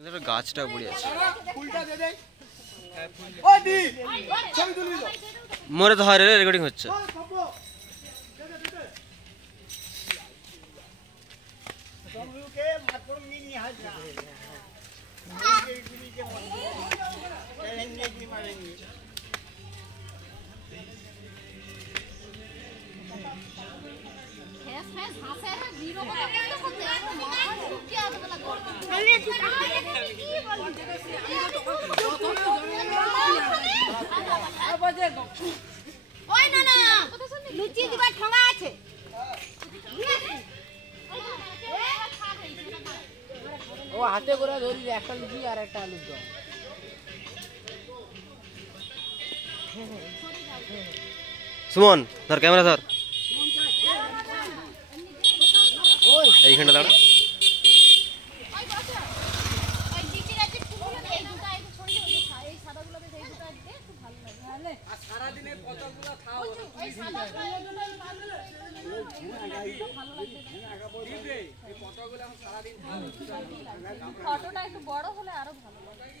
গাছটা পড়ে আছে মরে তো হয় রে রেকর্ডিং হচ্ছে হাতে করে ধরি একটা লুচি আর একটা আলুর দম সুমন ধর ক্যামেরা ধর এইখানটা দাঁড়া ফটোটা একটু বড় হলে আরো ভালো লাগে।